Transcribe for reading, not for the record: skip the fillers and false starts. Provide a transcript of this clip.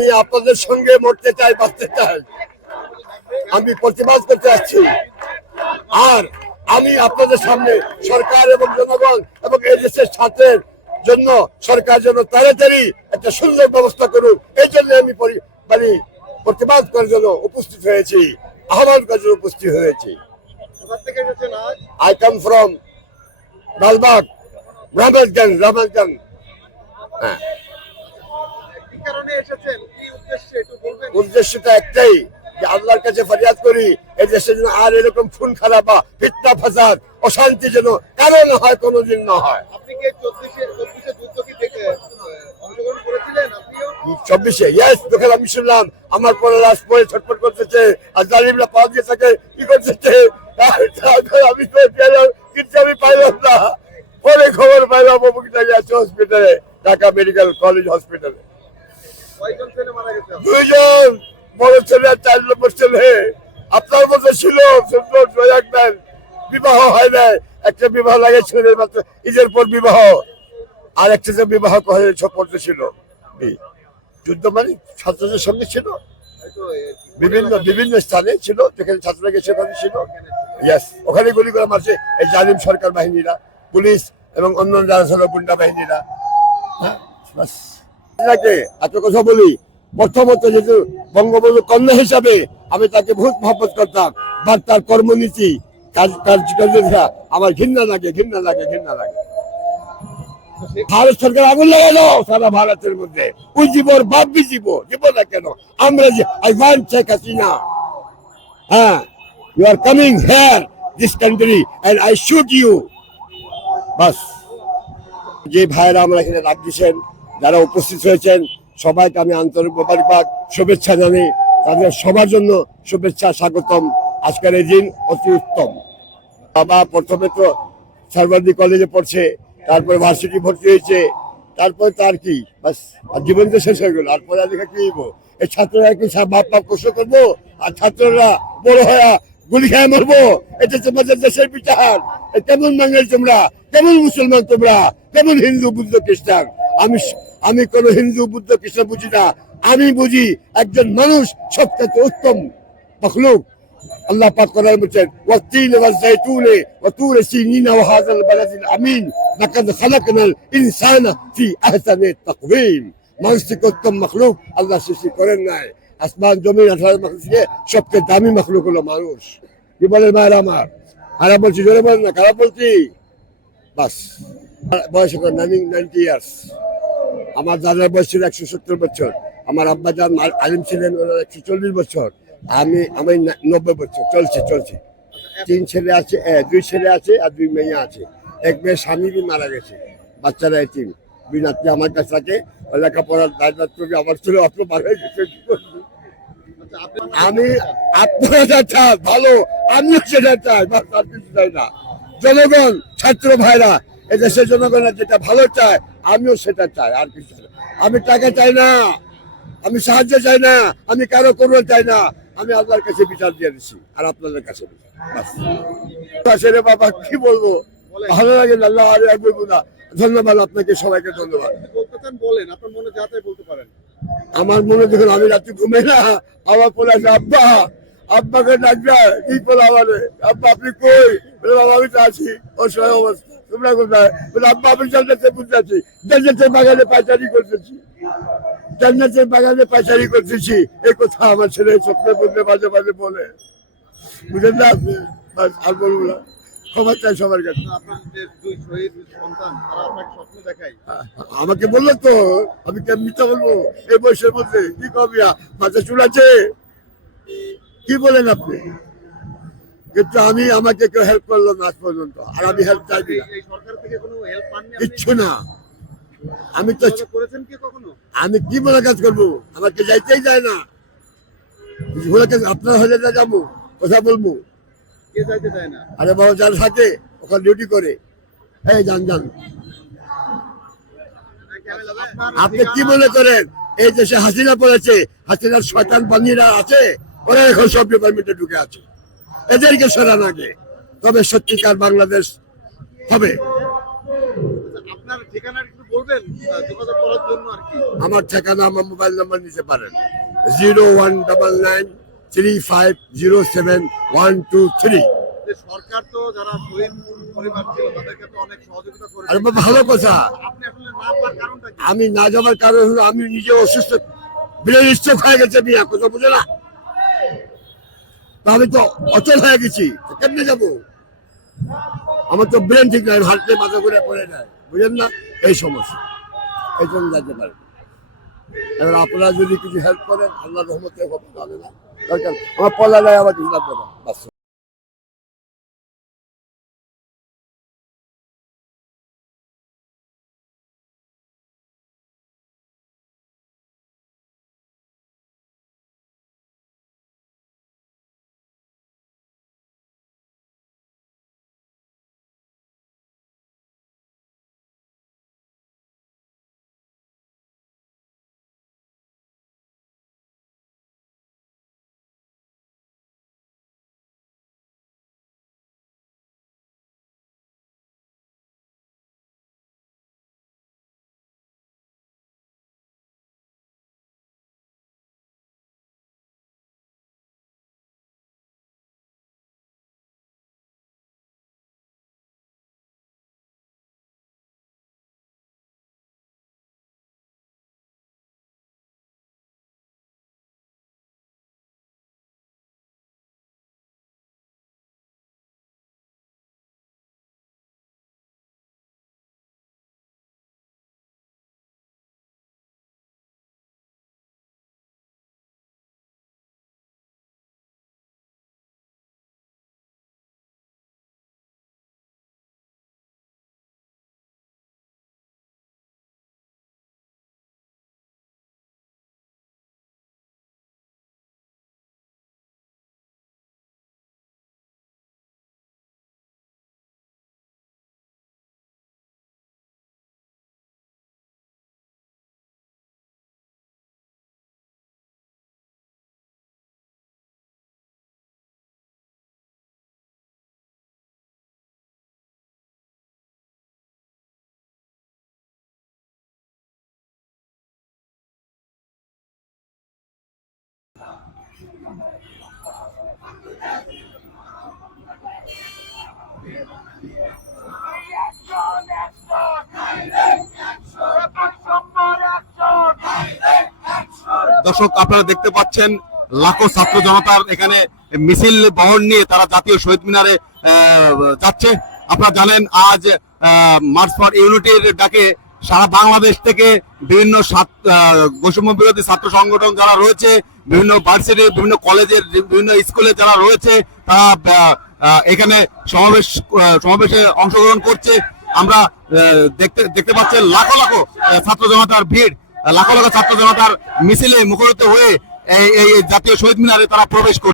আমি আপনাদের সঙ্গে মরতে চাই, বাঁচতে চাই। আমি প্রতিবাদ করতে আসছি। আর আমি আপনাদের সামনে সরকার এবং জনগণ এবং এই দেশের ছাত্রের জন্য সরকার যেন তাড়াতাড়ি একটা সুন্দর ব্যবস্থা করুক, এই জন্য আমি প্রতিবাদ করার জন্য উপস্থিত হয়েছি, আহ্বান করার জন্য উপস্থিত হয়েছি। I come from Lalbagh, রামাজগঞ্জ। উদ্দেশ্যটা একটাই যে আল্লাহর কাছে ফরিয়াদ করি এই দেশে যেন আর এরকম খুন খারাপ, ফিতনা ফাসাদ, অশান্তি যেন কারো না হয়, কোনোদিন না হয়। আপনি কি 24 যুদ্ধ কি অংশগ্রহণ করেছিলেন? আপনিও 24-এ দেখেন, আমি শুনলাম আমার পরে লাশ পরে ছটফট করতেছে আর জালিমরা পাওয়া দিয়ে থাকে কি করতেছে। আমি কিন্তু আমি পাইলাম না, পরে খবর পাইলাম অমুকটাকে আছে হসপিটালে, ঢাকা মেডিকেল কলেজ হসপিটালে। কয়জন ছেলে মারা গেছে? 2জন, বড় ছেলে আর 4 নম্বর ছেলে। আপনার মতো ছিল সুন্দর একবার বিবাহ হয় নাই, একটা বিবাহ লাগে ছেলের মাত্র ঈদের পর বিবাহ, আর একটা যে বিবাহ করতে ছিল। যুদ্ধ মানে ছাত্রদের সঙ্গে ছিল, বিভিন্ন স্থানে ছিল, যেখানে ছাত্ররা গেছে ওখানে ছিল। ওখানে গুলি করে মারছে এই জালিম সরকার বাহিনীরা, পুলিশ এবং অন্য যারা ছিল গুন্ডা বাহিনীরা। এত কথা বলি, প্রথমত যেহেতু বঙ্গবন্ধু কন্যা হিসাবে আমি তাকে বহুত মহব্বত করতাম, বা তার কর্মনীতি কার্যকর্তা আমার ঘৃণা লাগে। ভারত সরকার আগুন লাগালো সারা ভারতের মধ্যে, ওই জীবন বাপ জীব না কেন? আমরা যে আই ওয়ান্ট শেখ হাসিনা, হ্যাঁ, you are coming here this country and I shoot you. বাস, যে ভাইরা আমরা এখানে ডাক দিয়েছেন, যারা উপস্থিত হয়েছেন, সবাইকে আমি আন্তরিক মোবারকবাদ, শুভেচ্ছা জানাই। তাদের সবার জন্য শুভেচ্ছা, স্বাগতম। আজকের এই দিন অতি উত্তম। বাবা প্রথমে তো সার্বাদি কলেজে পড়ছে, তারপরে ভার্সিটি ভর্তি হয়েছে, তারপরে তার কি বাস জীবন তো শেষ হয়ে গেল। আর পরে দেখে কি হইব? এই ছাত্ররা কি বাপ কষ্ট করবো, আর ছাত্ররা বড় হয়ে গুলি খেয়ে মরবো? এটা তোমাদের দেশের বিচার। কেমন বাঙালি তোমরা, কেমন মুসলমান তোমরা, কেমন হিন্দু বুদ্ধ খ্রিস্টান? আমি কোন হিন্দু বুদ্ধ খ্রিস্টান বুঝি না, আমি বুঝি একজন মানুষ সবচেয়ে উত্তম মখলুক। আল্লাহ পাক কোরআনে বলেছেন, ওয়াতিন ওয়াজাইতুনে ওয়াতুর সিনিন ওয়া হাযাল বালাদিল আমিন লাকাদ খালাকনাল ইনসানা ফি আহসানি তাকওয়িম। মানুষ থেকে উত্তম মখলুক আল্লাহ সৃষ্টি করেন নাই। আসমান জমিন 18 মখলুক থেকে সবচেয়ে দামি মখলুক হলো মানুষ। কি বলেন মায়ের আমার? খারাপ বলছি, জোরে বলেন না, খারাপ বলছি? বাস, বয়স 90 ইয়ার্স। আমার দাদার বয়স ছিল 170 বছর, আমার আব্বা যান আলিম ছিলেন 140 বছর, আমি 90 বছর। চলছে 3 ছেলে আছে, 2 ছেলে আছে আর 2 মেয়ে আছে। এক মেয়ে স্বামী মারা গেছে, বাচ্চারা এতিম। 2 নাতি আমার কাছে থাকে, লেখাপড়ার দায়িত্ব আমার ছিল, অত বার হয়ে গেছে। আমি আপনারা যা চান ভালো, আমিও সেটা চাই, আর কিছু চাই না। জনগণ, ছাত্র ভাইরা, এদেশের জনগণের যেটা ভালো চায় আমিও সেটা চাই, আর কিছু চাই। আমি টাকা চাই না, আমি সাহায্য চাই না, আমি কারো করুণ চাই না। আমি আল্লাহর কাছে বিচার দিয়ে দিচ্ছি আর আপনাদের কাছে বাবা কি বলবো, ভালো লাগে না, আল্লাহ আর বলবো না। ধন্যবাদ আপনাকে, সবাইকে ধন্যবাদ। বলেন, আপনার মনে যা তাই বলতে পারেন। আমার মনে দেখুন, আমি রাত্রি ঘুমাই না, আমার বলে আছে আব্বা, আব্বাকে ডাকবে কি বলে আমারে, আব্বা আপনি কই? বাবা আমি তো আছি, অসহায় অবস্থা। তোমরা কোথায়? বলে আব্বা আমি জান্নাতের মধ্যে আছি, জান্নাতের বাগানে পাইচারি করতেছি, জান্নাতের বাগানে পাইচারি করতেছি। এই কথা আমার ছেলে স্বপ্নের মধ্যে মাঝে মাঝে বলে। বুঝলেন না আপনি? আর বলবো না, ক্ষমা চাই সবার কাছে। আমাকে বললো তো, আমি কেমনিটা বলবো এই বয়সের মধ্যে? কি কবিয়া মাথা চুল আছে? কি বলেন আপনি? কিন্তু আমাকে কেউ হেল্প করলো না আজ পর্যন্ত, আর আমি হেল্প চাই না, কিচ্ছু না। আমি তো আমি কি বলে কাজ করবো? আমাকে যাইতেই যায় না। আপনার হলে না যাবো, কথা বলবো। আরে বাবা, যারা থাকে ওখানে ডিউটি করে, এই যান। আপনি কি মনে করেন এই দেশে হাসিনা পড়েছে, হাসিনার শয়তান বাহিনীরা আছে, ওরা এখন সব ডিপার্টমেন্টে ঢুকে আছে, এদেরকে সরান আগে, তবে সত্যিকার বাংলাদেশ হবে। আপনার ঠিকানা বলবেন যোগাযোগ করার জন্য আর কি? আমার ঠিকানা, আমার মোবাইল নাম্বার নিতে পারেন 01993507 123। যে সরকার তো যারা শহীদ পরিবার ছিল তাদেরকে তো অনেক সহযোগিতা করে। আরে বাবা, ভালো কথা। আপনি আসলে না পাওয়ার কারণটা কি? আমি না যাবার কারণ হলো আমি নিজে অসুস্থ, ব্রেন স্ট্রোক হয়ে গেছে, বিয়া কথা বুঝে না। তা আমি তো অচল হয়ে গেছি, তো কেমনে যাবো? আমার তো ব্রেন ঠিক নাই, হাঁটতে মাথা ঘুরে পড়ে যায়, বুঝেন না? এই সমস্যা, এই জন্য যেতে পারে। এবার আপনারা যদি কিছু হেল্প করেন, আল্লাহ রহমতে হবে, তাহলে না দরকার আমার পলা নাই, আমার কিছু লাগবে না, বাস। দর্শক, আপনারা দেখতে পাচ্ছেন লাখো ছাত্র জনতার এখানে মিছিল বহন নিয়ে তারা জাতীয় শহীদ মিনারে যাচ্ছে। আপনারা জানেন আজ মার্চ ফর ইউনিটির ডাকে সারা বাংলাদেশ থেকে বিভিন্ন বৈষম্য বিরোধী ছাত্র সংগঠন যারা রয়েছে, বিভিন্ন ভার্সিটি, বিভিন্ন কলেজের, বিভিন্ন স্কুলে যারা রয়েছে, তারা এখানে সমাবেশে অংশগ্রহণ করছে। আমরা দেখতে পাচ্ছেন লাখো লাখো ছাত্র জনতার ভিড়, লাখো লাখো ছাত্র জনতার মিছিলে মুখরিত হয়ে এই জাতীয় শহীদ মিনারে তারা প্রবেশ করছে।